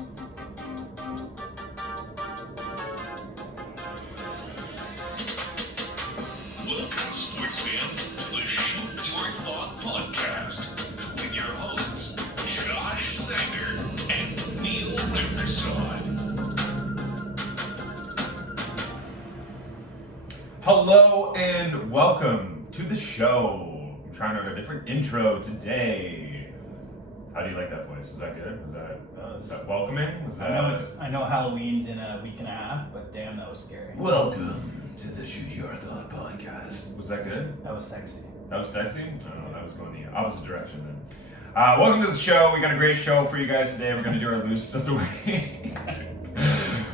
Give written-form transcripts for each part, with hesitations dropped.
Welcome, sports fans, to the Shoot Your Thought podcast with your hosts, Josh Sanger and Neil Riversod. Hello and welcome to the show. I'm trying out a different intro today. How do you like that voice? Is that good? Is that welcoming? Was that... I know Halloween's in a week and a half, but damn, that was scary. Welcome to the Shoot Your Thought podcast. Was that good? That was sexy. That was sexy? I don't know, that was going the opposite direction then. Welcome to the show. We got a great show for you guys today. We're going to do our losers of the week.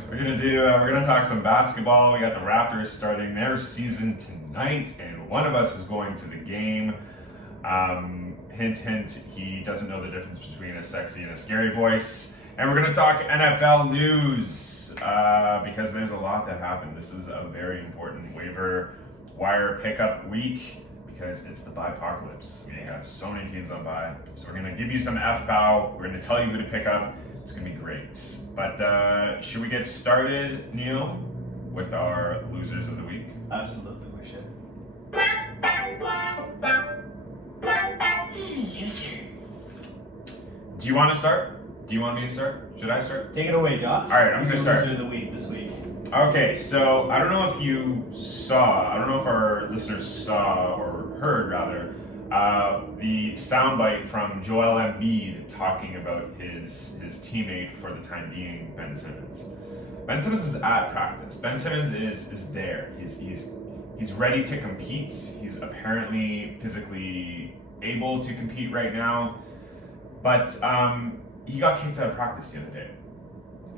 We're gonna talk some basketball. We got the Raptors starting their season tonight, and one of us is going to the game. Hint, hint, he doesn't know the difference between a sexy and a scary voice. And we're gonna talk NFL news because there's a lot that happened. This is a very important waiver wire pickup week because it's the bye-pocalypse. We got so many teams on bye. So we're gonna give you some F-POW. We're gonna tell you who to pick up. It's gonna be great. But should we get started, Neil, with our losers of the week? Absolutely, we should. Do you want to start? Do you want me to start? Should I start? Take it away, Josh. All right, I'm gonna start. Loser of the week this week. Okay, so I don't know if you saw, I don't know if our listeners saw or heard rather, the soundbite from Joel Embiid talking about his teammate for the time being, Ben Simmons. Ben Simmons is at practice. Ben Simmons is there. He's ready to compete. He's apparently physically able to compete right now, but he got kicked out of practice the other day,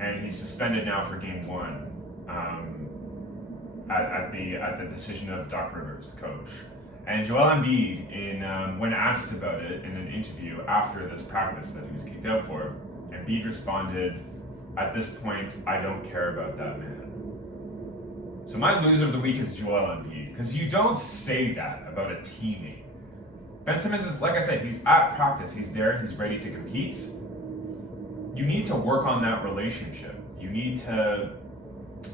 and he's suspended now for game one. At the decision of Doc Rivers, the coach. And Joel Embiid, when asked about it in an interview after this practice that he was kicked out for, Embiid responded, "At this point, I don't care about that man." So my loser of the week is Joel Embiid, because you don't say that about a teammate. Ben Simmons is, like I said, he's at practice, he's there, he's ready to compete. You need to work on that relationship. You need to,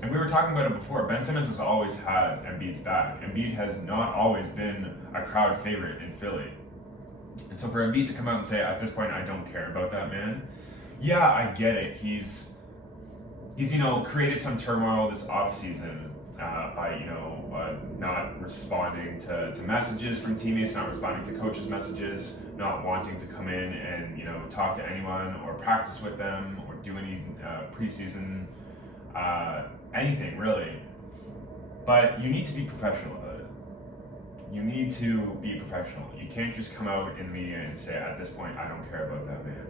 and we were talking about it before, Ben Simmons has always had Embiid's back. Embiid has not always been a crowd favorite in Philly. And so for Embiid to come out and say, at this point, I don't care about that man. Yeah, I get it. He's created some turmoil this offseason by, not responding to messages from teammates, not responding to coaches' messages, not wanting to come in and, talk to anyone or practice with them or do any preseason anything really, but you need to be professional about it. You need to be professional. You can't just come out in the media and say, at this point, I don't care about that man.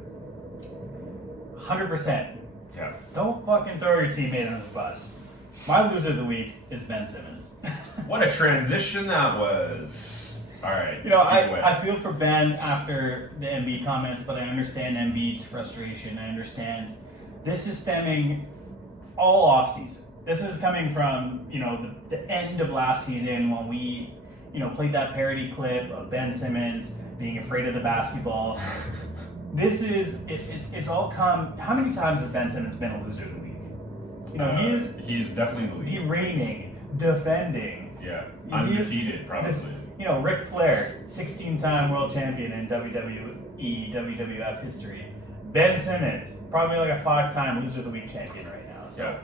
100%. Yeah. Don't fucking throw your teammate under the bus. My loser of the week is Ben Simmons. What a transition that was. All right. I feel for Ben after the Embiid comments, but I understand Embiid's frustration. I understand this is stemming all off season. This is coming from, the end of last season when we, played that parody clip of Ben Simmons being afraid of the basketball. This is, it's all come, how many times has Ben Simmons been a loser of the week? He's definitely the lead. The reigning, defending. Yeah, undefeated probably. Ric Flair, 16-time world champion in WWE, WWF history. Ben Simmons, probably like a 5-time loser of the week champion right now. So, yeah.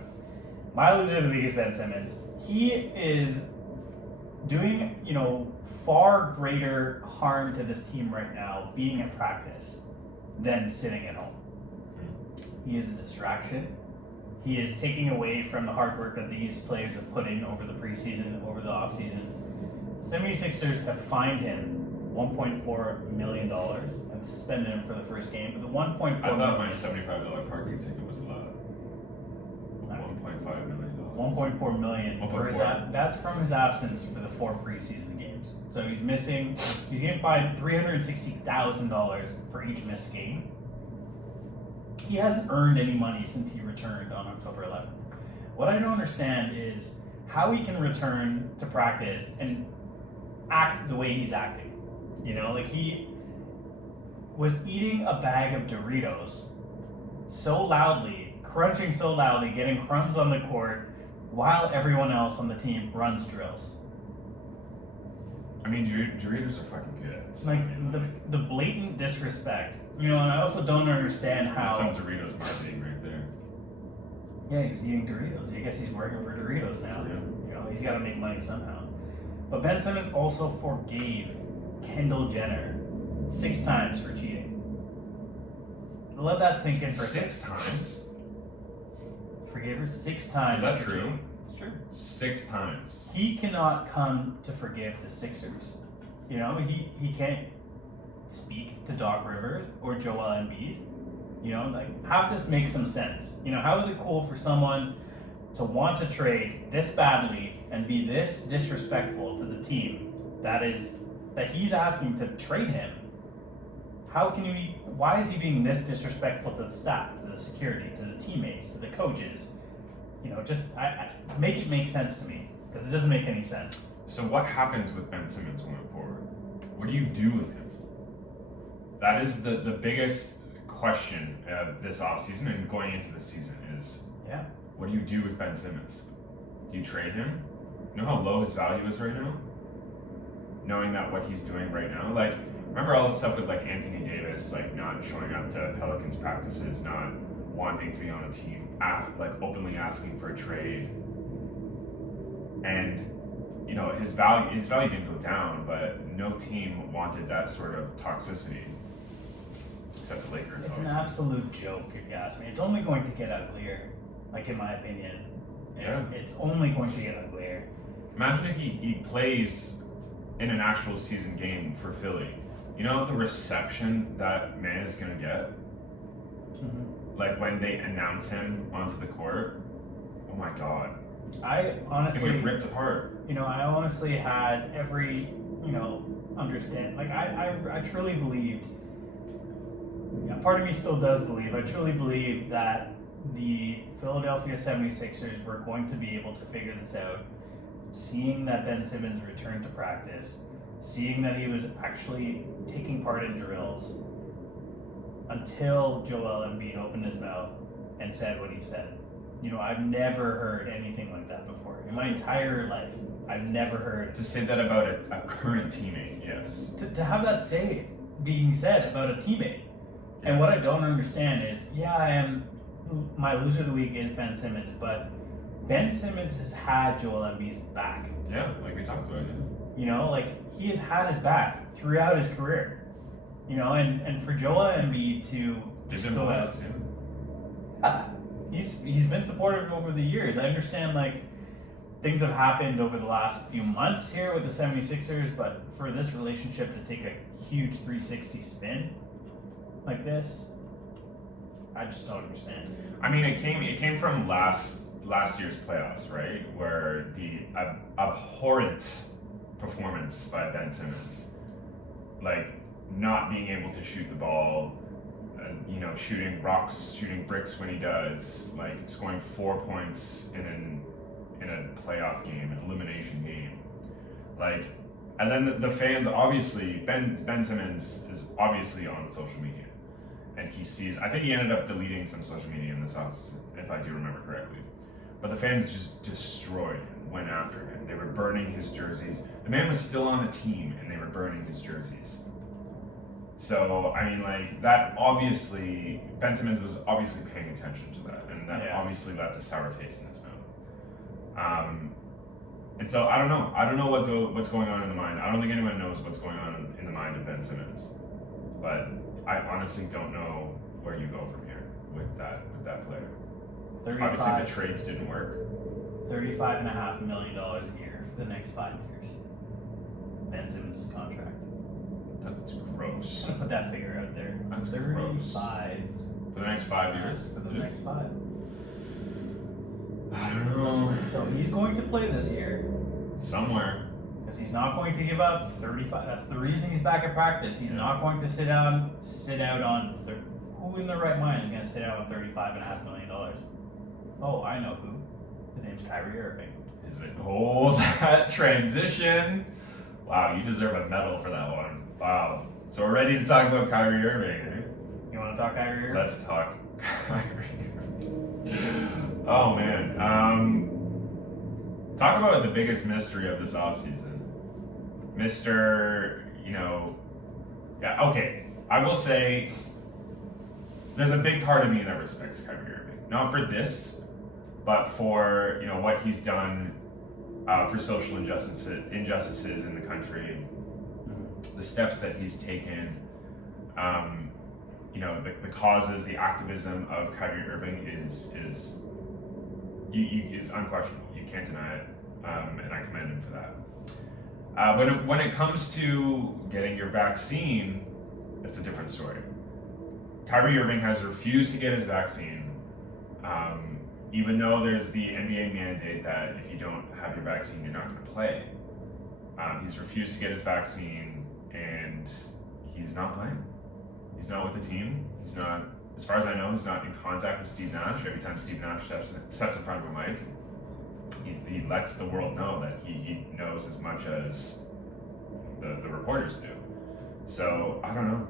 My loser of the week is Ben Simmons. He is doing, far greater harm to this team right now being at practice than sitting at home. He is a distraction. He is taking away from the hard work that these players have put in over the preseason, over the offseason. 76ers have fined him $1.4 million and suspended him for the first game. But the $1.4 million. I thought my $75 parking ticket was allowed. $1.5 million. $1.4 million. That's from his absence for the 4 preseason games. So he's getting fined $360,000 for each missed game. He hasn't earned any money since he returned on October 11th. What I don't understand is how he can return to practice and act the way he's acting. He was eating a bag of Doritos so loudly, crunching so loudly, getting crumbs on the court, while everyone else on the team runs drills. I mean, Doritos are fucking good. It's like the blatant disrespect. And I also don't understand how. That's some Doritos marketing right there. Yeah, he was eating Doritos. I guess he's working for Doritos now. Yeah. He's got to make money somehow. But Ben Simmons also forgave Kendall Jenner 6 times for cheating. Let that sink in for 6 times? Forgave her 6 times. Is that for true? cheating. It's true. 6 times. He cannot come to forgive the Sixers. He can't speak to Doc Rivers or Joel Embiid. Have this make some sense. How is it cool for someone to want to trade this badly and be this disrespectful to the team that he's asking to trade him? Why is he being this disrespectful to the staff, to the security, to the teammates, to the coaches? I make it make sense to me, because it doesn't make any sense. So what happens with Ben Simmons going forward? What do you do with him? That is the biggest question of this offseason and going into the season is, what do you do with Ben Simmons? Do you trade him? You know how low his value is right now? Knowing that what he's doing right now? Remember all the stuff with Anthony Davis, not showing up to Pelicans practices, not wanting to be on a team, openly asking for a trade. And his value didn't go down, but no team wanted that sort of toxicity. Except the Lakers. It's an absolute joke, if you ask me. It's only going to get uglier, in my opinion. Yeah. It's only going to get uglier. Imagine if he plays in an actual season game for Philly. The reception that man is going to get? Mm-hmm. When they announce him onto the court? Oh my god. I honestly... He's going to get ripped apart. I honestly had every, understand. I truly believed, part of me still does believe, I truly believe that the Philadelphia 76ers were going to be able to figure this out, seeing that Ben Simmons returned to practice, seeing that he was actually taking part in drills, until Joel Embiid opened his mouth and said what he said. I've never heard anything like that before. In my entire life, I've never heard... To say that about a current teammate, yes. To have that being said about a teammate. Yeah. And what I don't understand is, my loser of the week is Ben Simmons, but Ben Simmons has had Joel Embiid's back. Yeah, like we talked about, he has had his back throughout his career. And for Joel Embiid to just go out... He's been supportive over the years. I understand things have happened over the last few months here with the 76ers, but for this relationship to take a huge 360 spin like this, I just don't understand. I mean, it came from last year's playoffs, right? Where the abhorrent performance by Ben Simmons, not being able to shoot the ball, shooting rocks, shooting bricks when he does, scoring 4 points in a playoff game, an elimination game, and then the fans obviously Ben Simmons is obviously on social media, and he sees. I think he ended up deleting some social media in this house, if I do remember correctly. But the fans just destroyed him, went after him. They were burning his jerseys. The man was still on the team, and they were burning his jerseys. So, that obviously, Ben Simmons was obviously paying attention to that, and that obviously left a sour taste in his mouth. And so, I don't know. I don't know what's going on in the mind. I don't think anyone knows what's going on in the mind of Ben Simmons. But I honestly don't know where you go from here with that player. Obviously, the trades didn't work. $35.5 million a year for the next 5 years. Ben Simmons' contract. That's gross. I'm gonna put that figure out there. That's 35 gross. For the next 5 years? For the next 5. I don't know. So he's going to play this year. Somewhere. Because he's not going to give up 35. That's the reason he's back at practice. He's not going to sit out on. Who in their right mind is going to sit out on $35.5 million? Oh, I know who. His name's Kyrie Irving. That transition. Wow, you deserve a medal for that one. Wow. So we're ready to talk about Kyrie Irving, eh? You want to talk Kyrie Irving? Let's talk Kyrie. Oh man. Talk about the biggest mystery of this offseason. Mr. Yeah, okay. I will say there's a big part of me that respects Kyrie Irving. Not for this, but for what he's done for social injustices in the country, the steps that he's taken, the causes, the activism of Kyrie Irving is unquestionable. You can't deny it, and I commend him for that. But when it comes to getting your vaccine, it's a different story. Kyrie Irving has refused to get his vaccine, even though there's the NBA mandate that if you don't have your vaccine, you're not going to play. He's refused to get his vaccine, and he's not playing. He's not with the team. He's not, as far as I know, he's not in contact with Steve Nash. Every time Steve Nash steps in front of a mic, he lets the world know that he knows as much as the reporters do. So, I don't know.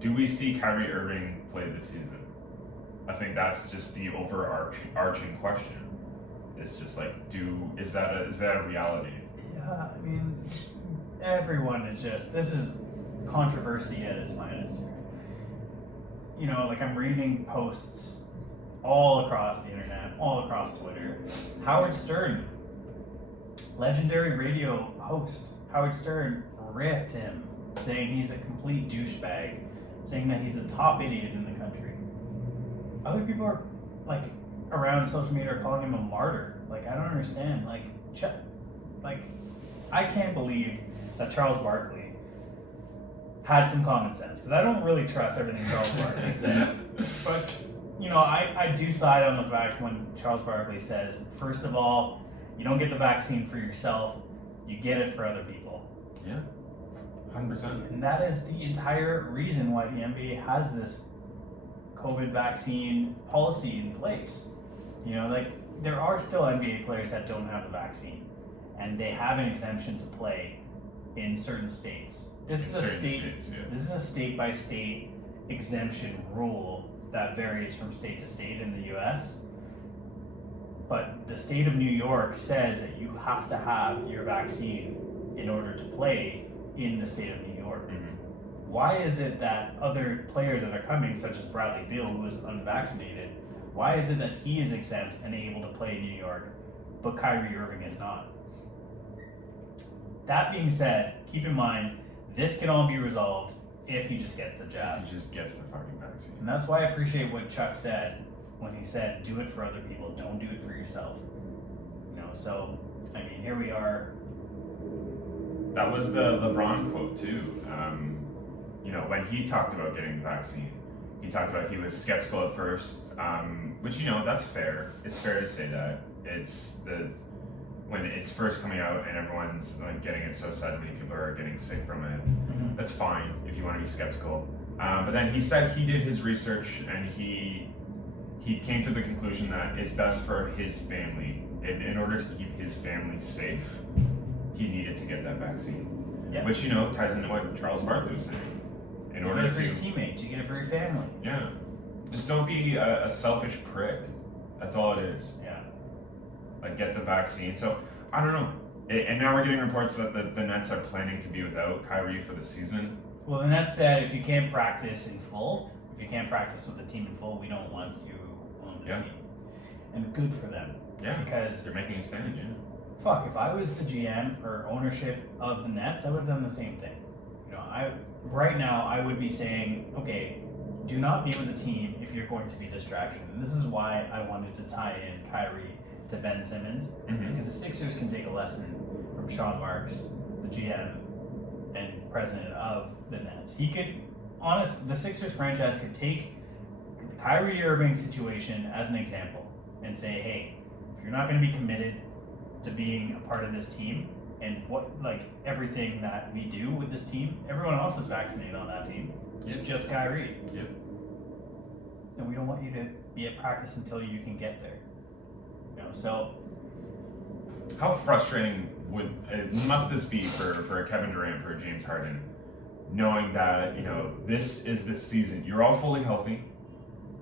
Do we see Kyrie Irving play this season? I think that's just the overarching question. It's just like, is that a reality? Yeah, I mean, everyone is just, this is controversy at its finest here. I'm reading posts all across the internet, all across Twitter. Howard Stern, legendary radio host, Howard Stern ripped him, saying he's a complete douchebag, saying that he's the top idiot in the country. Other people are, around social media are calling him a martyr. I don't understand. I can't believe that Charles Barkley had some common sense, because I don't really trust everything Charles Barkley says. But, I do side on the fact when Charles Barkley says, first of all, you don't get the vaccine for yourself, you get it for other people. Yeah, 100%. And that is the entire reason why the NBA has this COVID vaccine policy in place. There are still NBA players that don't have the vaccine, and they have an exemption to play in certain states. This is a state by state exemption rule that varies from state to state in the US. But the state of New York says that you have to have your vaccine in order to play in the state of New York. Mm-hmm. Why is it that other players that are coming, such as Bradley Beal, who is unvaccinated, why is it that he is exempt and able to play in New York, but Kyrie Irving is not? That being said, keep in mind, this can all be resolved if he just gets the jab. If he just gets the fucking vaccine. And that's why I appreciate what Chuck said when he said, do it for other people, don't do it for yourself. So, here we are. That was the LeBron quote too. When he talked about getting the vaccine, he talked about he was skeptical at first, which that's fair. It's fair to say that. When it's first coming out and everyone's getting it so suddenly, people are getting sick from it. Mm-hmm. That's fine if you want to be skeptical. But then he said he did his research and he came to the conclusion that it's best for his family. In order to keep his family safe, he needed to get that vaccine. Yeah. Which ties into what Charles Barkley was saying. In order you get it for to your teammates, you get it for your family. Yeah. Just don't be a selfish prick. That's all it is. Yeah. Get the vaccine. So, I don't know. And now we're getting reports that the Nets are planning to be without Kyrie for the season. Well, the Nets said if you can't practice in full, if you can't practice with the team in full, we don't want you on the team. And good for them. Yeah. Because they're making a stand, fuck, if I was the GM or ownership of the Nets, I would have done the same thing. Right now I would be saying, okay, do not be with the team if you're going to be a distraction. And this is why I wanted to tie in Kyrie to Ben Simmons, because the Sixers can take a lesson from Sean Marks, the GM and president of the Nets. The Sixers franchise could take the Kyrie Irving situation as an example and say, hey, if you're not going to be committed to being a part of this team and everything that we do with this team, everyone else is vaccinated on that team. It's just Kyrie. Yep. And we don't want you to be at practice until you can get there. So how frustrating must this be for a Kevin Durant, for a James Harden, knowing that, you know, this is the season. You're all fully healthy.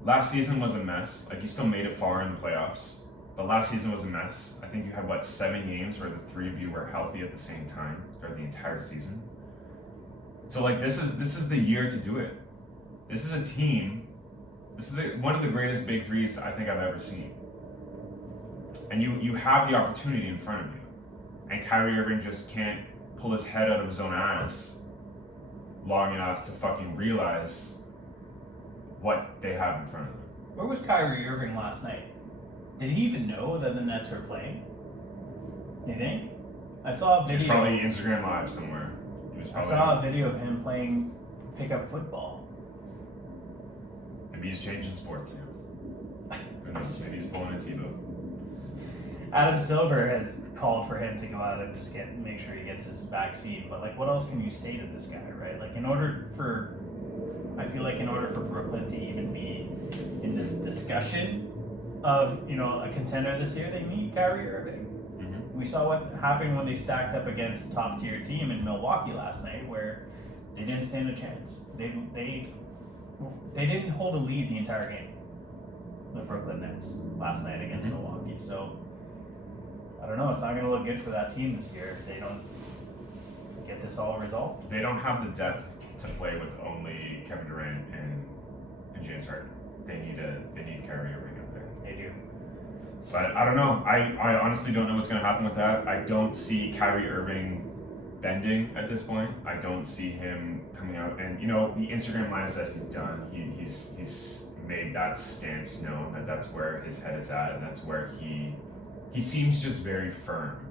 Last season was a mess. Like, you still made it far in the playoffs, but last season was a mess. I think you had, 7 games where the 3 of you were healthy at the same time throughout the entire season. So, like, this is the year to do it. This is a team. This is one of the greatest big threes I think I've ever seen. And you have the opportunity in front of you. And Kyrie Irving just can't pull his head out of his own ass long enough to fucking realize what they have in front of them. Where was Kyrie Irving last night? Did he even know that the Nets were playing? You think? I saw a He was video. probably Instagram Live somewhere. I saw a video of him playing pickup football. Maybe he's changing sports now. Goodness, maybe he's pulling a Tebow. Adam Silver has called for him to go out and just make sure he gets his vaccine. But like, what else can you say to this guy, right? Like, I feel like in order for Brooklyn to even be in the discussion of, you know, a contender this year, they need Kyrie Irving. Mm-hmm. We saw what happened when they stacked up against a top tier team in Milwaukee last night, where they didn't stand a chance. They didn't hold a lead the entire game. The Brooklyn Nets last night against Milwaukee. So I don't know. It's not going to look good for that team this year if they don't get this all resolved. They don't have the depth to play with only Kevin Durant and James Harden. They need Kyrie Irving out there. They do. But I don't know. I honestly don't know what's going to happen with that. I don't see Kyrie Irving bending at this point. I don't see him coming out. And, you know, the Instagram lives that he's done, he's made that stance known that that's where his head is at, and that's where he seems just very firm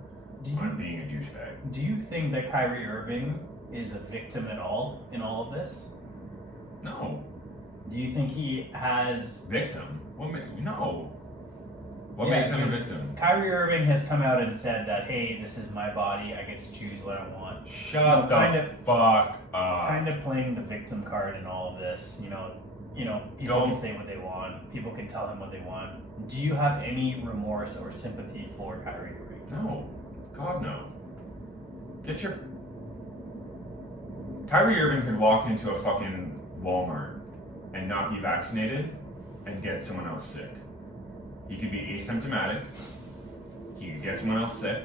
on being a douchebag. Do you think that Kyrie Irving is a victim at all in all of this? No. Do you think he has... Victim? No. What makes him a victim? Kyrie Irving has come out and said that, hey, this is my body, I get to choose what I want. Shut the fuck up. Kind of playing the victim card in all of this, you know, people can say what they want, people can tell him what they want. Do you have any remorse or sympathy for Kyrie Irving? No. God, no. Kyrie Irving could walk into a fucking Walmart and not be vaccinated and get someone else sick. He could be asymptomatic. He could get someone else sick.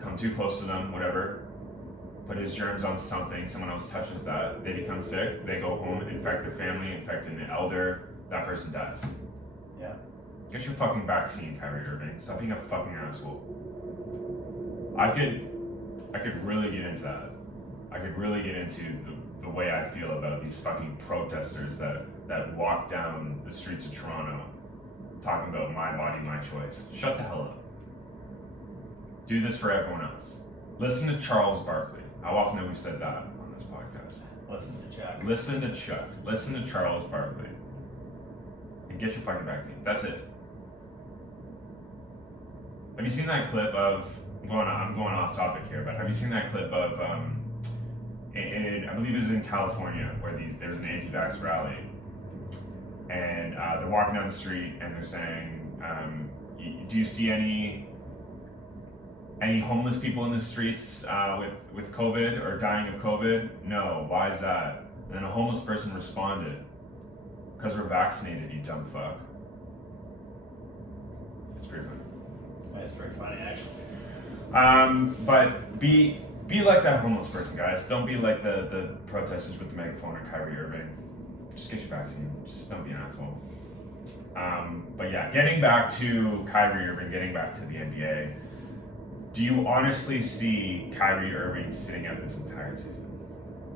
Come too close to them, whatever. Put his germs on something, someone else touches that, they become sick, they go home, infect their family, infect an elder, that person dies. Yeah. Get your fucking vaccine, Kyrie Irving. Stop being a fucking asshole. I could really get into that. I could really get into the way I feel about these fucking protesters that walk down the streets of Toronto talking about my body, my choice. Shut the hell up. Do this for everyone else. Listen to Charles Barkley. How often have we said that on this podcast? Listen to Chuck. Listen to Chuck. Listen to Charles Barkley. And get your fucking vaccine. That's it. Have you seen that clip of, I'm going off topic here, but have you seen that clip of, I believe it was in California, where there was an anti-vax rally, and they're walking down the street and they're saying, do you see any homeless people in the streets with COVID or dying of COVID? No. Why is that? And then a homeless person responded, because we're vaccinated, you dumb fuck. It's pretty funny. That's pretty funny, actually. But be like that homeless person, guys. Don't be like the protesters with the megaphone or Kyrie Irving. Just get your vaccine. Just don't be an asshole. But yeah, getting back to Kyrie Irving, getting back to the NBA. Do you honestly see Kyrie Irving sitting out this entire season?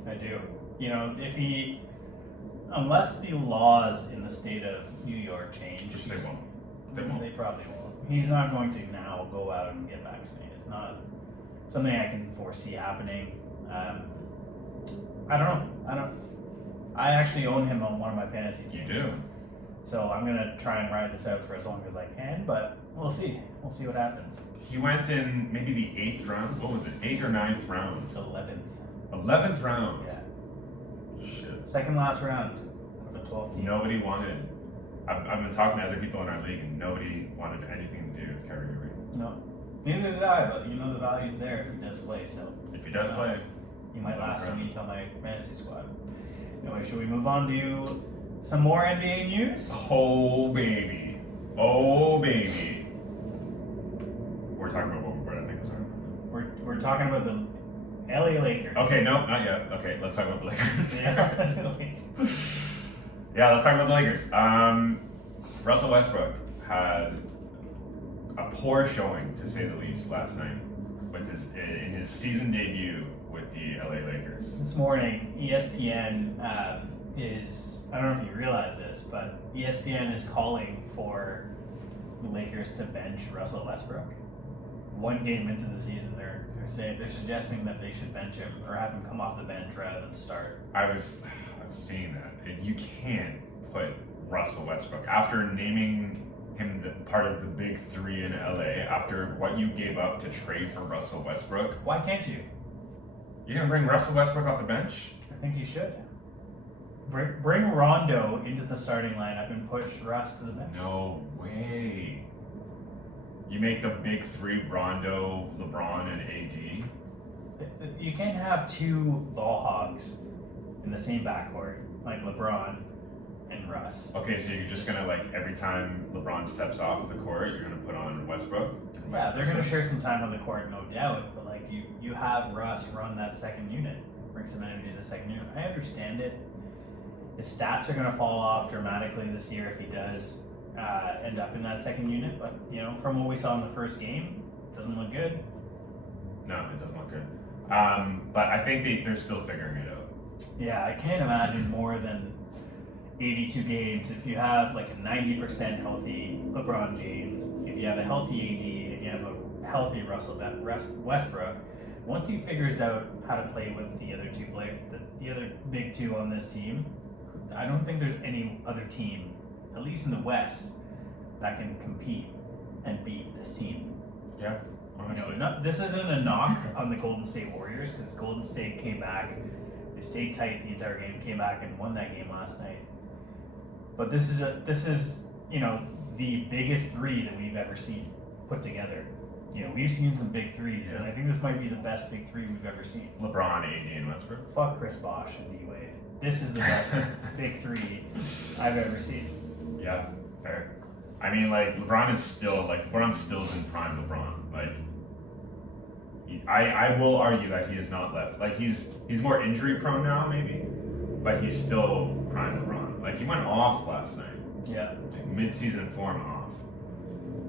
I do. You know, unless the laws in the state of New York change, Which they won't. They won't. They probably won't. He's not going to now go out and get vaccinated. It's not something I can foresee happening. I don't know. I actually own him on one of my fantasy teams. You do. So I'm gonna try and ride this out for as long as I can, but we'll see. We'll see what happens. He went in maybe the 8th round. What was it? 8th or 9th round? 11th. 11th round. Yeah. Shit. Second last round of a 12 team. Nobody wanted. I've been talking to other people in our league, and nobody wanted anything to do with Kyrie Irving. No. Neither did I, but you know the value's there if he does play. So if he does play, You might last a week on my fantasy squad. Anyway, should we move on to some more NBA news? Oh baby. Oh baby. We're talking about what I think we're talking about. We're talking about the LA Lakers. Okay, no, not yet. Okay, let's talk about the Lakers. Yeah. Yeah, let's talk about the Lakers. Russell Westbrook had a poor showing, to say the least, last night in his season debut with the LA Lakers. This morning, ESPN is, I don't know if you realize this, but ESPN is calling for the Lakers to bench Russell Westbrook. One game into the season, they're suggesting that they should bench him or have him come off the bench rather than start. I was seeing that. You can't put Russell Westbrook after naming him part of the big three in LA, after what you gave up to trade for Russell Westbrook. Why can't you? You're gonna bring Russell Westbrook off the bench? I think you should. Bring Rondo into the starting lineup and push Russ to the bench. No way. You make the big three Rondo, LeBron, and AD. You can't have two ball hogs in the same backcourt, like LeBron and Russ. Okay, so you're just gonna, like, every time LeBron steps off the court, you're gonna put on Westbrook? Yeah, they're gonna share some time on the court, no doubt. But like you have Russ run that second unit, bring some energy to the second unit. I understand it. His stats are gonna fall off dramatically this year if he does end up in that second unit. But from what we saw in the first game, doesn't look good. No, it doesn't look good. But I think they're still figuring it out. Yeah, I can't imagine more than 82 games if you have like a 90% healthy LeBron James, if you have a healthy AD, and you have a healthy Russell Westbrook. Once he figures out how to play with the other the other big two on this team, I don't think there's any other team, at least in the West, that can compete and beat this team. Yeah, honestly. This isn't a knock on the Golden State Warriors, because Golden State came back, they stayed tight the entire game, came back and won that game last night. But this is the biggest three that we've ever seen put together. We've seen some big threes, and I think this might be the best big three we've ever seen. LeBron, AD, and Westbrook. Fuck Chris Bosh and D-Wade. This is the best big three I've ever seen. Yeah, fair. I mean, like, LeBron's still in prime LeBron. Like, I will argue that he is not left. Like, he's more injury prone now, maybe, but he's still prime LeBron. Like, he went off last night. Yeah. Like, mid-season form off.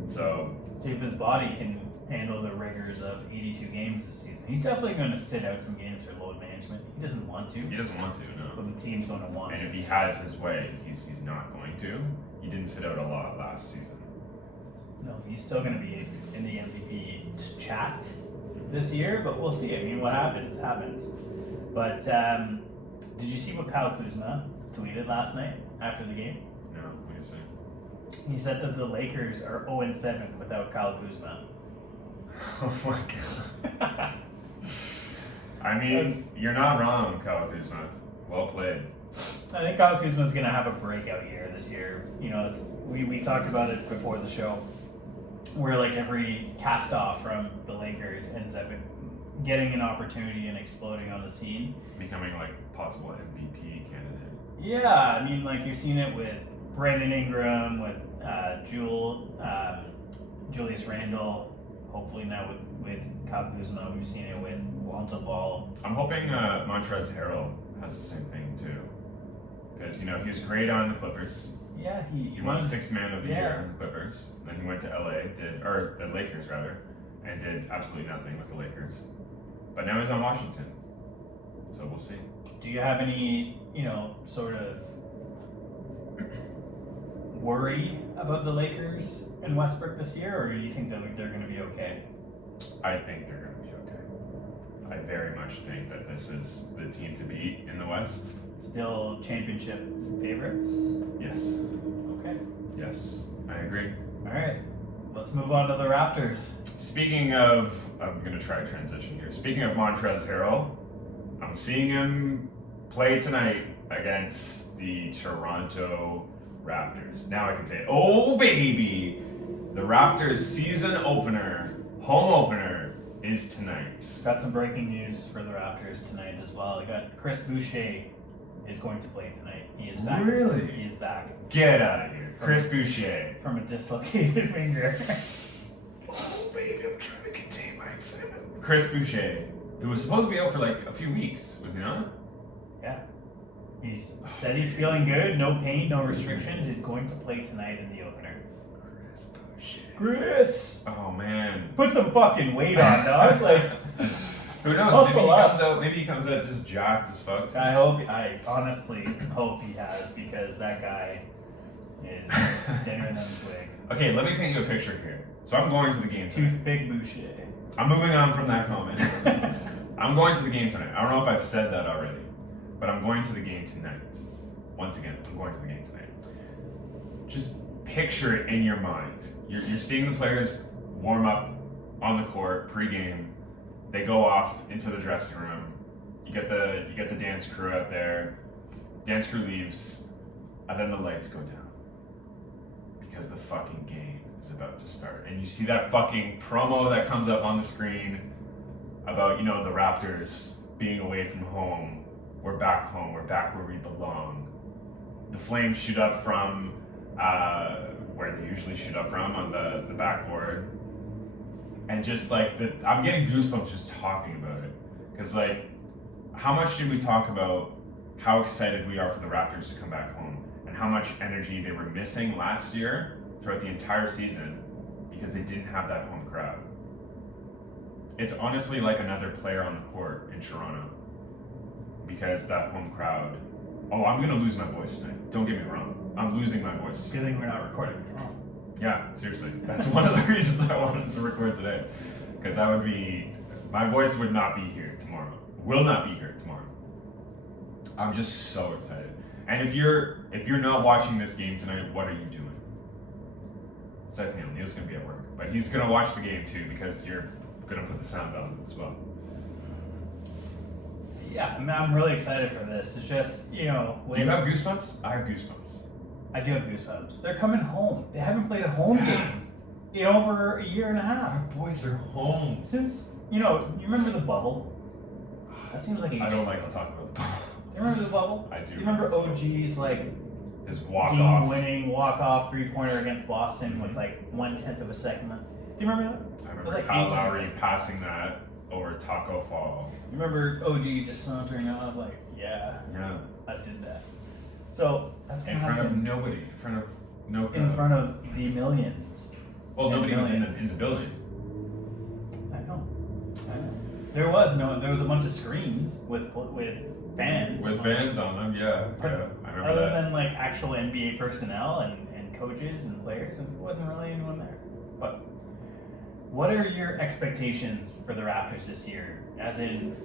So, see if his body can handle the rigors of 82 games this season. He's definitely going to sit out some games for load management. He doesn't want to. He doesn't want to, no. But the team's going to want And to. if he has his way, he's not going to. He didn't sit out a lot last season. No, he's still going to be in the MVP chat this year, but we'll see. I mean, what happens. But did you see what Kyle Kuzma tweeted last night after the game? No, what do you say? He said that the Lakers are 0-7 without Kyle Kuzma. Oh my god. I mean, you're not wrong, Kyle Kuzma. Well played. I think Kyle Kuzma's going to have a breakout year this year. We talked about it before the show, where like every cast-off from the Lakers ends up getting an opportunity and exploding on the scene. Becoming like possible MVP candidate. Yeah, I mean, like you've seen it with Brandon Ingram, with Julius Randle. Hopefully now with Kyle Kuzma, we've seen it with Lonzo Ball. I'm hoping Montrezl Harrell has the same thing too, because he was great on the Clippers. Yeah, he won Sixth Man of the Year on the Clippers. Then he went to the Lakers rather, and did absolutely nothing with the Lakers. But now he's on Washington, so we'll see. Do you have any sort of worry about the Lakers and Westbrook this year, or do you think that they're going to be okay? I think they're going to be okay. I very much think that this is the team to beat in the West. Still championship favorites? Yes. Okay. Yes, I agree. All right. Let's move on to the Raptors. Speaking of, I'm going to try a transition here. Speaking of Montrezl Harrell, I'm seeing him play tonight against the Toronto Raptors. Now I can say, oh baby, the Raptors season opener, home opener is tonight. Got some breaking news for the Raptors tonight as well. They got Chris Boucher is going to play tonight. He is back. Really? He is back Get out of here. Chris Boucher. from a dislocated finger. Oh, baby, I'm trying to contain my excitement. Chris Boucher, who was supposed to be out for like a few weeks, was he not? Yeah. He's said he's feeling good, no pain, no restrictions. He's going to play tonight in the opener. Chris Boucher. Chris! Oh, man. Put some fucking weight on, dog. Like, Who knows? Hustle up. Maybe he comes out just jacked as fuck. I honestly hope he has, because that guy is thinner than a twig. Okay, let me paint you a picture here. So I'm going to the game tonight. Toothpick Boucher. I'm moving on from that comment. I'm going to the game tonight. I don't know if I've said that already, but I'm going to the game tonight. Once again, I'm going to the game tonight. Just picture it in your mind. You're seeing the players warm up on the court pre-game. They go off into the dressing room. You get the dance crew out there. Dance crew leaves, and then the lights go down because the fucking game is about to start. And you see that fucking promo that comes up on the screen about, the Raptors being away from home. We're back home. We're back where we belong. The flames shoot up from where they usually shoot up from on the backboard. And just like, I'm getting goosebumps just talking about it. Because like, how much did we talk about how excited we are for the Raptors to come back home? And how much energy they were missing last year throughout the entire season because they didn't have that home crowd. It's honestly like another player on the court in Toronto. Because that home crowd, I'm going to lose my voice tonight. Don't get me wrong. I'm losing my voice. Good thing we're not recording tomorrow. Yeah, seriously. That's one of the reasons I wanted to record today. Because my voice would not be here tomorrow. Will not be here tomorrow. I'm just so excited. And if you're not watching this game tonight, what are you doing? Besides Neil's going to be at work. But he's going to watch the game too because you're going to put the sound on as well. Yeah, I'm really excited for this. It's just, Do you have goosebumps? I have goosebumps. I do have goosebumps. They're coming home. They haven't played a home game in over a year and a half. Our boys are home. Since, you remember the bubble? That seems like ages I don't like ago. to talk about the bubble. Do you remember the bubble? I do. Do you remember OG's his walk-off. game-winning walk-off three-pointer against Boston with 1/10 of a second left? Do you remember that? I It was remember like Kyle ages Lowry ago. passing that over Taco Fall. You remember OG just sauntering out yeah, Yeah. I did that. So that's In gonna front of happen nobody. In front of no crowd. in front of the millions. Well, nobody was in millions. the building. I know. There was a bunch of screens with fans. With fans on them, yeah. I remember Other that. than actual NBA personnel and coaches and players, and there wasn't really anyone there. But what are your expectations for the Raptors this year? As in,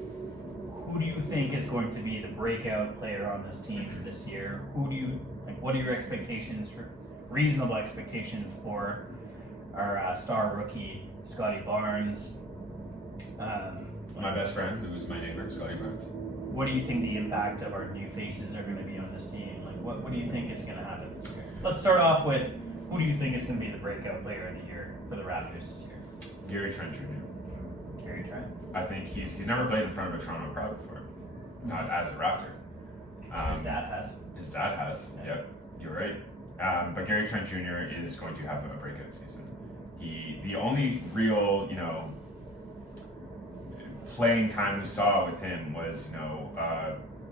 who do you think is going to be the breakout player on this team this year? What are your expectations reasonable expectations for our star rookie, Scotty Barnes? My best friend, who was my neighbor, Scotty Barnes. What do you think the impact of our new faces are going to be on this team? What do you think is going to happen this year? Let's start off with, who do you think is going to be the breakout player of the year for the Raptors this year? Gary Trent Jr. Gary Trent? I think he's never played in front of a Toronto crowd before. Not as a Raptor. His dad has. His dad has. Yeah. Yep, you're right. But Gary Trent Jr. is going to have a breakout season. The only real, playing time we saw with him was,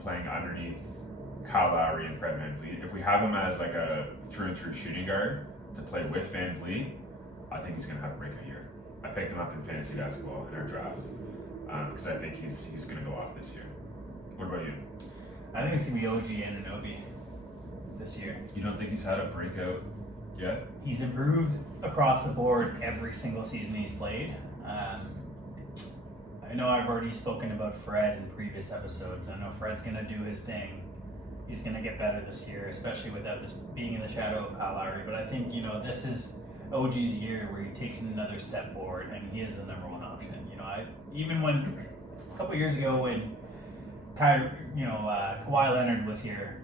playing underneath Kyle Lowry and Fred VanVleet. If we have him as a through and through shooting guard to play with VanVleet, I think he's going to have a breakout year. I picked him up in fantasy basketball in our draft because I think he's going to go off this year. What about you? I think it's going to be OG Anunoby this year. You don't think he's had a breakout yet? He's improved across the board every single season he's played. I know I've already spoken about Fred in previous episodes. I know Fred's going to do his thing. He's going to get better this year, especially without this being in the shadow of Kyle Lowry. But I think, this is OG's year where he takes another step forward and he is the number one option. Even when a couple years ago when Kawhi Leonard was here,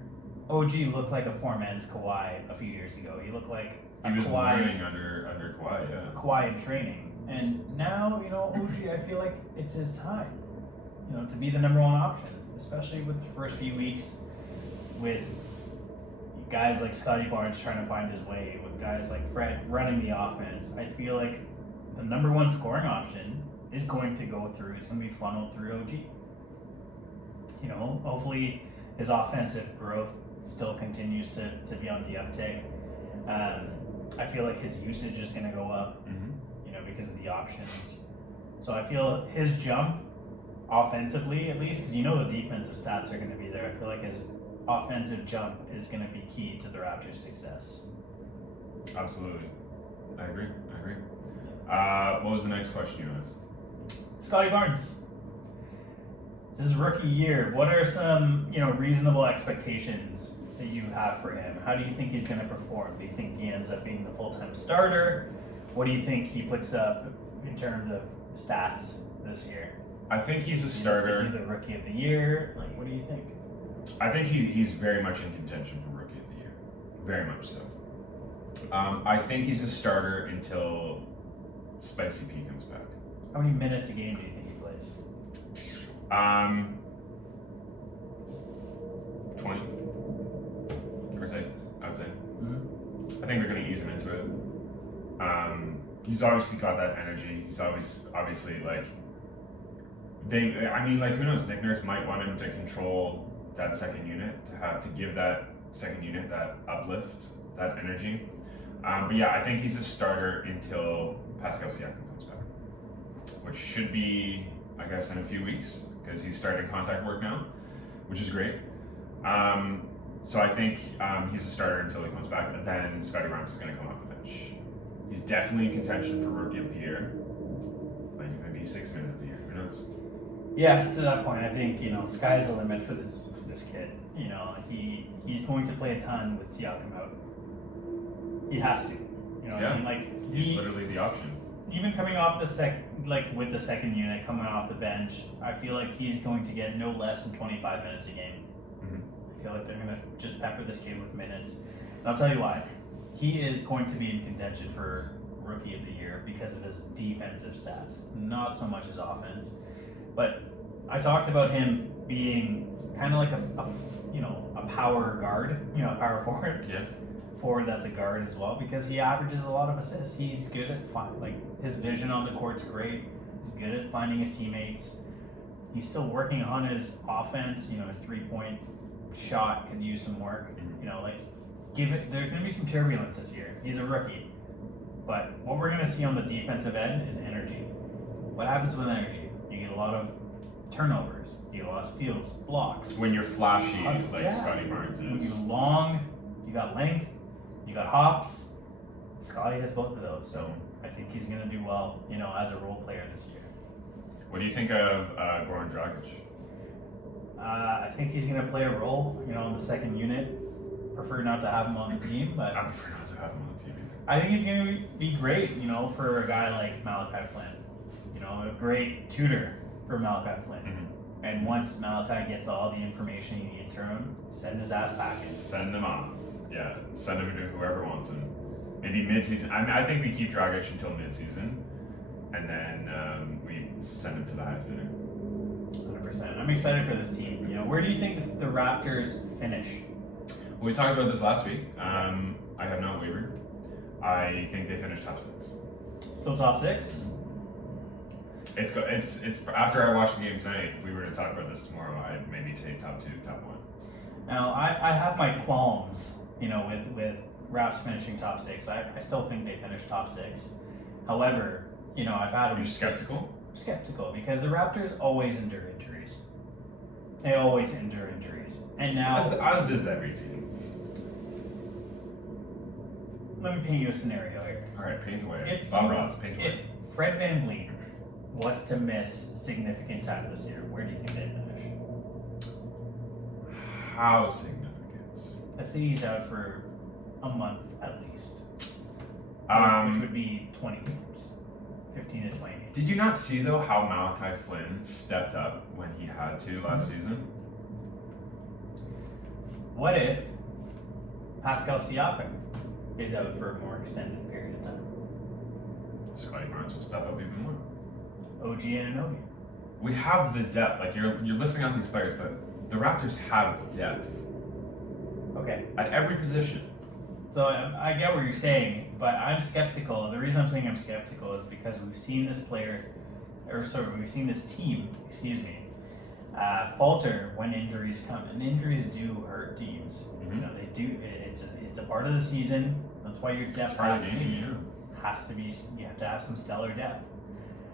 OG looked like a poor man's Kawhi a few years ago. He looked like He was Kawhi, learning under Kawhi, yeah. Kawhi in training. And now, OG, I feel like it's his time, to be the number one option, especially with the first few weeks with guys like Scotty Barnes trying to find his way, with guys like Fred running the offense. I feel like the number one scoring option is going to go through, it's going to be funneled through OG. Hopefully his offensive growth still continues to be on the uptick. I feel like his usage is going to go up, because of the options. So I feel his jump offensively, at least, because the defensive stats are going to be there. I feel like his offensive jump is going to be key to the Raptors' success. Absolutely. I agree. What was the next question you asked? Scotty Barnes. This is rookie year. What are some, reasonable expectations that you have for him? How do you think he's going to perform? Do you think he ends up being the full-time starter? What do you think he puts up in terms of stats this year? I think he's a starter. Is he the rookie of the year? What do you think? I think he's very much in contention for rookie of the year. Very much so. I think he's a starter until Spicy P comes back. How many minutes a game do you think he plays? 20, give or take, I would say. Mm-hmm. I think they're going to ease him into it. He's obviously got that energy. He's obviously who knows? Nick Nurse might want him to control that second unit, to give that second unit that uplift, that energy. But yeah, I think he's a starter until Pascal Siakam comes back, which should be, I guess, in a few weeks, because he's starting contact work now, which is great. So I think he's a starter until he comes back, and then Scotty Barnes is going to come off the bench. He's definitely in contention for rookie of the year. Like, he could be 6 minutes of the year. Who knows? Yeah, to that point, I think sky's the limit for this kid. He's going to play a ton with Siakam out. He has to. He's literally the option. Even coming off with the second unit coming off the bench, I feel like he's going to get no less than 25 minutes a game. Mm-hmm. I feel like they're going to just pepper this kid with minutes. And I'll tell you why. He is going to be in contention for rookie of the year because of his defensive stats, not so much his offense. But I talked about him being kind of like a power guard, a power forward. Yeah. Forward that's a guard as well, because he averages a lot of assists. He's good at his vision on the court's great. He's good at finding his teammates. He's still working on his offense. His 3-point shot could use some work. There's going to be some turbulence this year. He's a rookie, but what we're going to see on the defensive end is energy. What happens with energy? You get a lot of turnovers. You get a lot of steals, blocks. When you're flashy, Yeah. Scotty Barnes When is. you're long, you got length, you got hops. Scotty has both of those, so I think he's going to do well, as a role player this year. What do you think of Goran Dragic? I think he's going to play a role, in the second unit. Prefer not to have him on the team, but I prefer not to have him on the team either. I think he's going to be great, for a guy like Malachi Flynn. A great tutor for Malachi Flynn. Mm-hmm. And once Malachi gets all the information he needs from him, send his ass back in. Send him off. Yeah, send him to whoever wants him. Maybe mid-season. I think we keep Dragic until mid-season, and then we send him to the highest bidder. 100%. I'm excited for this team. Where do you think the Raptors finish? Well, we talked about this last week. I have not wavered. I think they finished top 6. Still top 6? It's after I watched the game tonight. If we were to talk about this tomorrow, I'd maybe say top 2, top 1. Now, I have my qualms, with Raps finishing top 6. I still think they finished top 6. However, I've had... You're skeptical? Skeptical, because the Raptors always endure injuries. They always endure injuries. And now... As does every team. Let me paint you a scenario here. Alright, paint away. If Bob Ross, paint away. If Fred VanVleet was to miss significant time this year, where do you think they'd finish? How significant? Let's say he's out for a month at least. Which would be 20 games. 15 to 20 games. Did you not see, though, how Malachi Flynn stepped up when he had to last season? What if Pascal Siakam is out for a more extended period of time? Scotty Barnes will step up even more. OG Anunoby. We have the depth. Like you're listing out these players, but the Raptors have depth Okay. at every position. So I get what you're saying, but I'm skeptical. The reason I'm saying I'm skeptical is because we've seen this we've seen this team, falter when injuries come, and injuries do hurt teams. Mhm. You know, they do. It's a part of the season. That's why your depth Part of has the to game, be. yeah. Has to be. You have to have some stellar depth,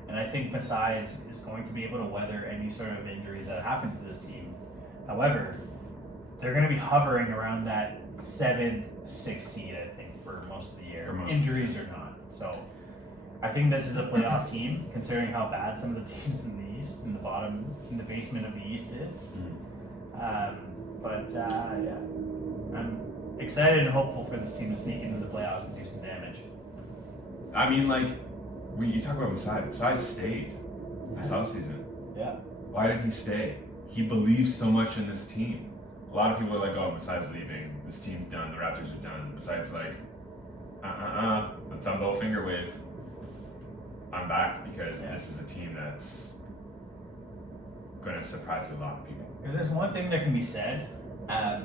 and I think Masai is going to be able to weather any sort of injuries that happen to this team. However, they're going to be hovering around that 7th, 6th seed, I think, for most of the year, injuries or not. So I think this is a playoff team, considering how bad some of the teams in the East, in the basement of the East is. Yeah, I'm excited and hopeful for this team to sneak into the playoffs and do some damage. I mean, like, when you talk about Masai stayed this offseason. Yeah. Why did he stay? He believes so much in this team. A lot of people are like, oh, Masai's leaving. This team's done. The Raptors are done. Masai's like, the Tumbo finger wave. I'm back because this is a team that's going to surprise a lot of people. If there's one thing that can be said, I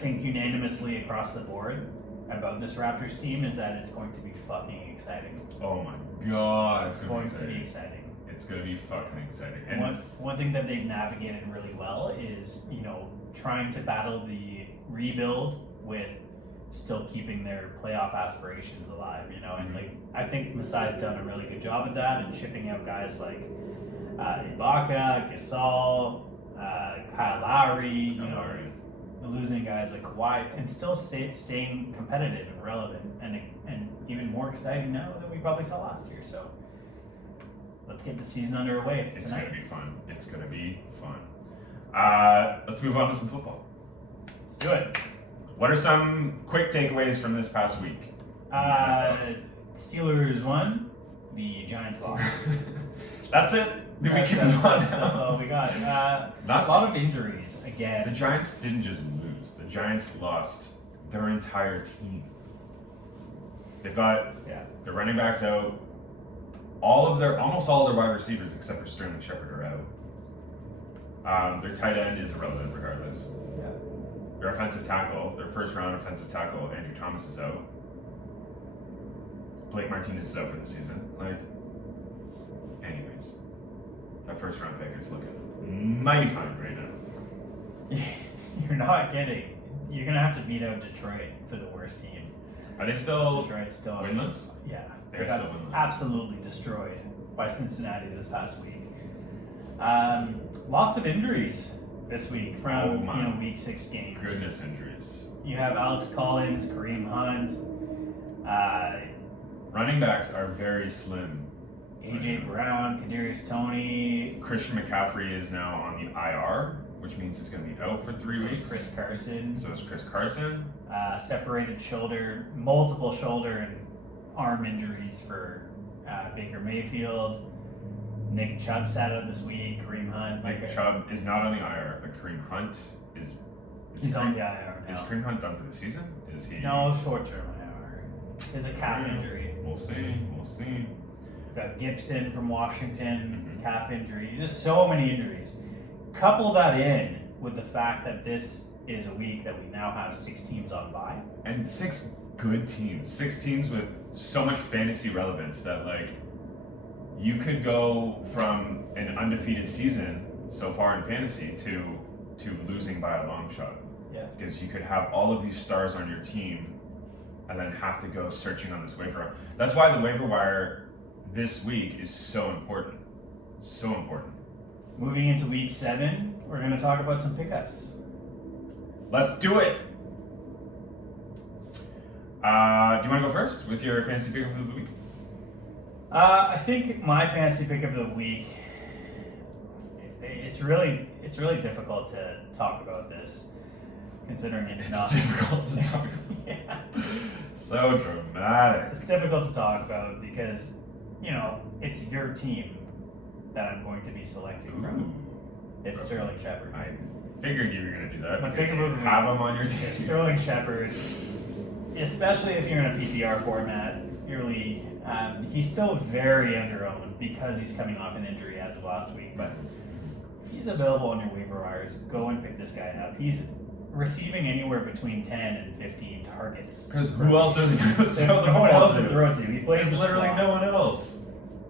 think unanimously across the board about this Raptors team is that it's going to be fucking exciting. Oh my god, it's It's going going to be exciting. It's going to be fucking exciting. And one thing that they've navigated really well is, trying to battle the rebuild with still keeping their playoff aspirations alive, and like I think Masai's done a really good job of that and shipping out guys like Ibaka, Gasol, Kyle Lowry, losing guys like Kawhi and still staying competitive and relevant and even more exciting now than we probably saw last year. So let's get the season underway It's tonight. going to be fun. It's going to be fun. Let's move on to some football. Let's do it. What are some quick takeaways from this past week? Steelers won, the Giants lost. That's it. Did we keep move on? That's all we got. A lot of injuries again. The Giants didn't just lose. The Giants lost their entire team. They've got their running backs out. Almost all of their wide receivers except for Sterling Shepard are out. Their tight end is irrelevant regardless. Yeah. Their offensive tackle, their first round offensive tackle, Andrew Thomas is out. Blake Martinez is out for the season. Anyways, that first round pick is looking mighty fine right now. You're not kidding. You're gonna have to beat out Detroit for the worst team. Are they still Detroit's still winless? Yeah, They're got still winless. absolutely destroyed by Cincinnati this past week. Lots of injuries this week from week 6 games. Goodness, injuries. You have Alex Collins, Kareem Hunt, Running backs are very slim. AJ Brown, Kadarius Toney. Christian McCaffrey is now on the IR, which means he's going to be out for 3 weeks. Chris Carson. So is Chris Carson. Separated shoulder, multiple shoulder and arm injuries for Baker Mayfield. Nick Chubb sat out this week. Kareem Hunt. Nick Chubb is not on the IR, but Kareem Hunt is. He's on the IR now. Is Kareem Hunt done for the season? Is he? No, short-term IR. Is a calf injury. We'll see. We've got Gibson from Washington, calf injury. There's so many injuries. Couple that in with the fact that this is a week that we now have 6 teams on bye. And 6 good teams. 6 teams with so much fantasy relevance that you could go from an undefeated season so far in fantasy to losing by a long shot. Yeah. Because you could have all of these stars on your team and then have to go searching on this waiver wire. That's why the waiver wire this week is so important. So important. Moving into week 7, we're going to talk about some pickups. Let's do it. Do you want to go first with your fantasy pickup of the week? I think my fantasy pick of the week. It's really difficult to talk about this, considering it's not difficult to talk about. Yeah. So dramatic. It's difficult to talk about because it's your team that I'm going to be selecting from. It's Sterling Shepard. I figured you were going to do that. My because pick you of the have him on your team. Sterling Shepard, especially if you're in a PPR format. your league. He's still very underowned because he's coming off an injury as of last week. But if he's available on your waiver wires, go and pick this guy up. He's receiving anywhere between 10 and 15 targets. Because who else are they going to throw the No one football else to to? throw it to. He plays There's the literally slot. no one else.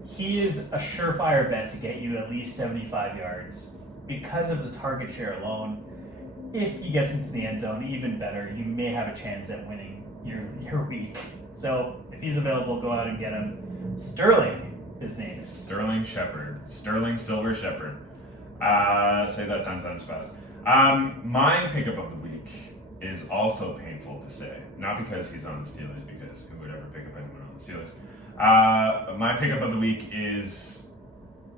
He is a surefire bet to get you at least 75 yards because of the target share alone. If he gets into the end zone, even better. You may have a chance at winning your week. So if he's available, go out and get him. Sterling, his name is. Sterling Shepard. Sterling Silver Shepard. Say that 10 times fast. My pickup of the week is also painful to say. Not because he's on the Steelers, because who would ever pick up anyone on the Steelers? My pickup of the week is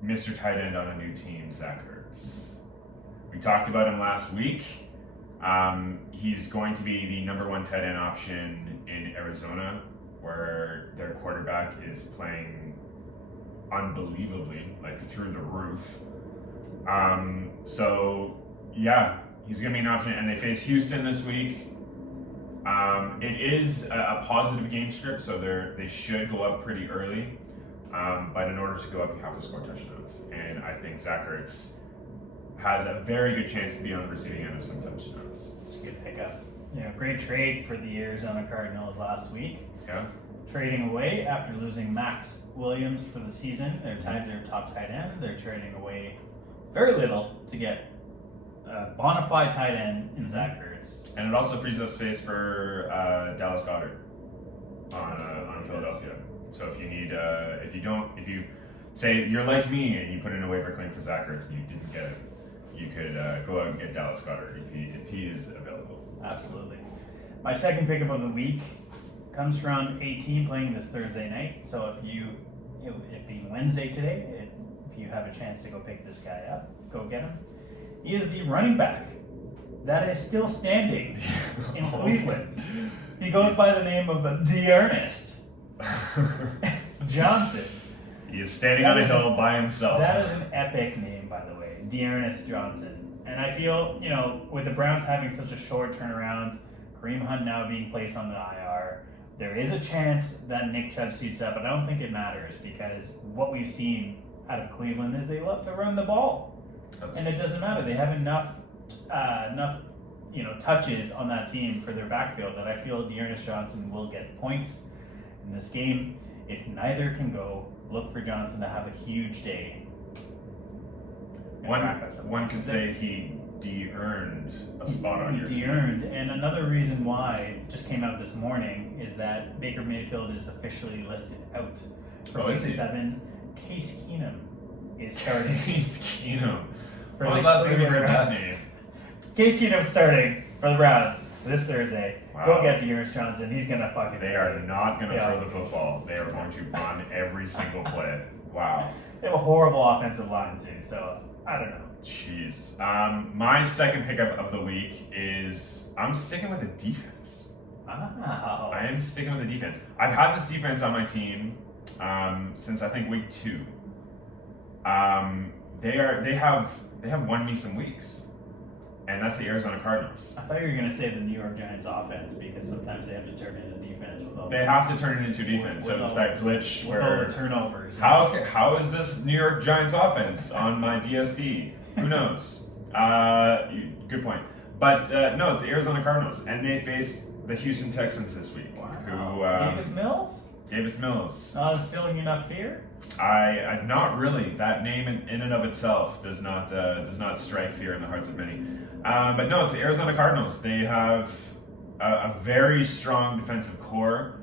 Mr. Tight End on a new team, Zach Ertz. We talked about him last week. He's going to be the number one tight end option in Arizona, where their quarterback is playing unbelievably, like through the roof. So yeah, he's going to be an option, and they face Houston this week. It is a positive game script, so they should go up pretty early. But in order to go up, you have to score touchdowns, and I think Zach Ertz has a very good chance to be on the receiving end of some touchdowns. It's a good pickup. Great trade for the Arizona Cardinals last week. Yeah. Trading away after losing Max Williams for the season. They're tied their top tight end. They're trading away very little to get a bona fide tight end in Zach Ertz. And it also frees up space for Dallas Goedert on Philadelphia. So if you need, if you say you're like me and you put in a waiver claim for Zach Ertz and you didn't get it, you could go out and get Dallas Goedert if he is available. Absolutely. My second pickup of the week comes from a team playing this Thursday night. So it being Wednesday today, if you have a chance to go pick this guy up, go get him. He is the running back that is still standing in Cleveland. He goes by the name of Dearness Johnson. He is standing on a hill by himself. That is an epic name, by the way, Dearness Johnson. And I feel, with the Browns having such a short turnaround, Kareem Hunt now being placed on the IR, there is a chance that Nick Chubb suits up, but I don't think it matters because what we've seen out of Cleveland is they love to run the ball. And it doesn't matter. They have enough touches on that team for their backfield that I feel Dearness Johnson will get points in this game. If neither can go, look for Johnson to have a huge day. One can say he de-earned a spot on your team. De-earned. And another reason why just came out this morning is that Baker Mayfield is officially listed out for week 7. Case Keenum is starting. Case Keenum. For When was the the last time you Cleveland heard that Browns. name? Case Keenum starting for the Browns this Thursday. Wow. Go get Dearness Johnson. He's gonna fucking. They are not going to Yeah. throw the football. They are going to run every single play. Wow. They have a horrible offensive line too, so I don't know. Jeez. My second pickup of the week is I'm sticking with the defense. Wow. I am sticking with the defense. I've had this defense on my team since I think week 2. They have won me some weeks, and that's the Arizona Cardinals. I thought you were gonna say the New York Giants offense because sometimes they have to turn it into defense with all They have to turn it into defense, so with it's all- that glitch with all where the turnovers. how is this New York Giants offense on my DST? Who knows? Good point. But no, it's the Arizona Cardinals, and they face the Houston Texans this week. Who Davis Mills? Davis Mills. Not instilling enough fear? I not really. That name in and of itself does not strike fear in the hearts of many. But no, it's the Arizona Cardinals. They have a very strong defensive core.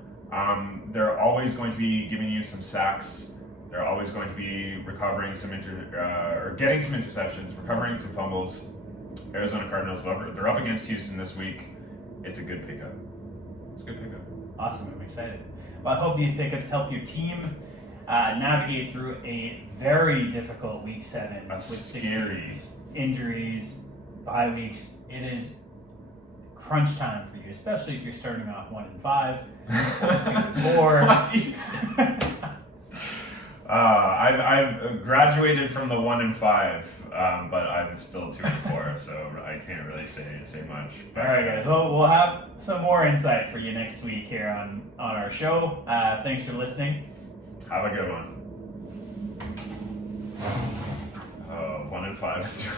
They're always going to be giving you some sacks. They're always going to be recovering or getting some interceptions, recovering some fumbles. Arizona Cardinals, they're up against Houston this week. It's a good pickup. It's a good pickup. Awesome, I'm excited. Well, I hope these pickups help your team navigate through a very difficult week 7 with 6 teams, injuries, bye weeks. It is crunch time for you, especially if you're starting off 1-5, 2-4. I've graduated from the 1-5, but I'm still 2-4, so I can't really say much. All right, guys. Well, we'll have some more insight for you next week here on our show. Thanks for listening. Have a good one. 1-5.